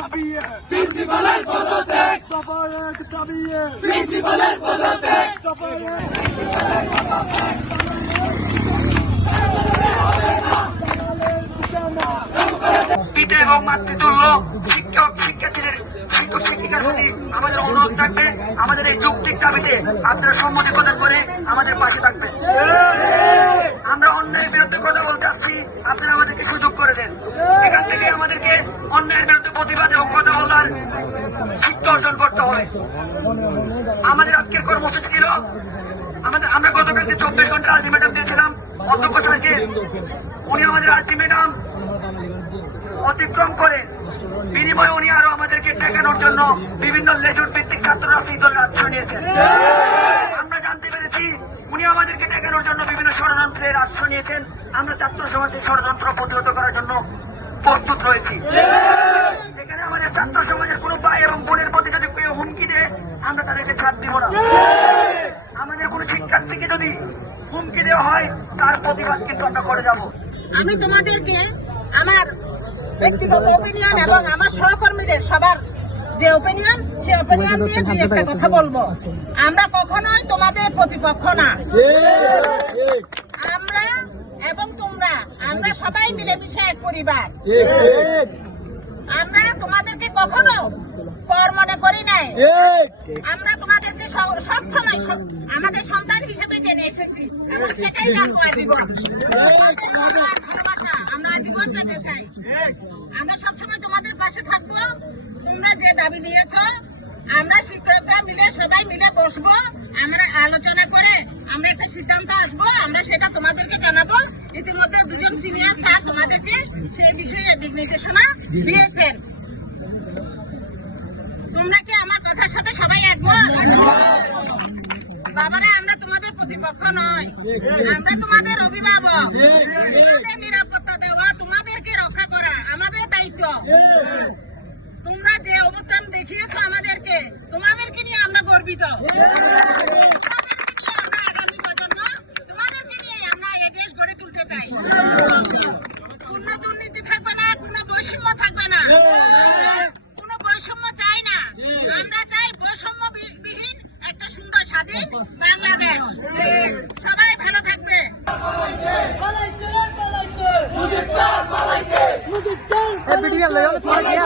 দাবিয়ে প্রিন্সিপালের পদত্যাগ, দফা 1 দাবিয়ে প্রিন্সিপালের পদত্যাগ, দফা 1 প্রিন্সিপালের পদত্যাগ। পিতা এবং মাতৃতুল্য শিক্ষক শিক্ষার্থীদের শিক্ষক শিক্ষিকার প্রতি আমাদের অনুরোধ থাকবে, আমাদের এই যৌক্তিক দাবিতে আপনারা সম্মতি প্রদান করে আমাদের পাশে থাকবেন। আমরা অন্যায়ের বিরুদ্ধে কথা বলতে আসছি, আপনারা আমাদেরকে সুযোগ করে দেন। এখান থেকে আমাদেরকে অন্যায়ের বিরুদ্ধে প্রতিবাদ এবং কথা বলার শিক্ষা অর্জন করতে হবে। আমাদের আজকের কর্মসূচি ছিল, আমরা গতকালকে 24 ঘন্টা আলটিমেটাম দিয়েছিলাম অধ্যক্ষ স্যারকে। উনি আমাদের আলটিমেটাম অতিক্রম করে বিনিময়ে উনি আরো আমাদেরকে ঠেকানোর জন্য বিভিন্ন লেজুর ভিত্তিক ছাত্র রাজনৈতিক দলের আশ্রয় নিয়েছেন। আমরা জানতে পেরেছি উনি আমাদেরকে ঠেকানোর জন্য বিভিন্ন ষড়যন্ত্রের আশ্রয় নিয়েছেন। আমরা ছাত্র সমাজের ষড়যন্ত্র প্রতিহত করার জন্য প্রস্তুত রয়েছি। এখানে আমাদের ছাত্র সমাজের কোনো ভাই এবং বোনের প্রতি যদি কেউ হুমকি দেয়, আমরা তাদেরকে ছাড় দিব না। আমাদের কোনো শিক্ষার্থীকে যদি হুমকি দেওয়া হয়, তার প্রতিবাদ কিন্তু আমরা করে যাব। আমি তোমাদেরকে আমার ব্যক্তিগত ওপিনিয়ন এবং আমার সহকর্মীদের সবার যে ওপিনিয়ন, সে ওপিনিয়ন দিয়ে দুই একটা কথা বলবো। আমরা কখনোই তোমাদের প্রতিপক্ষ না। আমরা এবং তোমরা, আমরা সবাই মিলেমিশে এক পরিবার। আমরা তোমাদেরকে কখনো পর মনে করি নাই। আমরা তোমাদেরকে সবসময় আমাদের সন্তান হিসেবে জেনে এসেছি এবং সেটাই জানবো আজীবন। আমরা আজীবন পেতে চাই। আমরা সবসময় তোমাদের পাশে থাকবো। তোমরা যে দাবি দিয়েছ, আমরা শিক্ষকরা মিলে সবাই মিলে বসবো, আমরা আলোচনা করে আমরা একটা সিদ্ধান্ত আসবো, আমরা সেটা তোমাদেরকে জানাবো। ইতিমধ্যে দুজন সিনিয়র স্যার তোমাদেরকে সেই বিষয়ে দিক নির্দেশনা দিয়েছেন। তোমরা কি আমার কথার সাথে সবাই একমত? বাবারা, আমরা তোমাদের প্রতিপক্ষ নয়, আমরা তোমাদের অভিভাবক। তোমাদের নিরাপত্তা দেওয়া, তোমাদেরকে রক্ষা করা আমাদের দায়িত্ব। তোমরা যে অবস্থান দেখিয়েছো আমাদেরকে, তোমাদেরকে নিয়ে আমরা গর্বিত। আমরা আগামী প্রজন্ম, তোমাদেরকে নিয়ে আমরা এই দেশ গড়ে তুলতে চাই। কোনো দুর্নীতি থাকবে না, কোনো বৈষম্য থাকবে না, কোনো বৈষম্য চাই না। আমরা চাই বৈষম্যবিহীন একটা সুন্দর স্বাধীন বাংলাদেশ। সবাই ভালো থাকবে। ए बिटिया ले आओ थोड़ा किया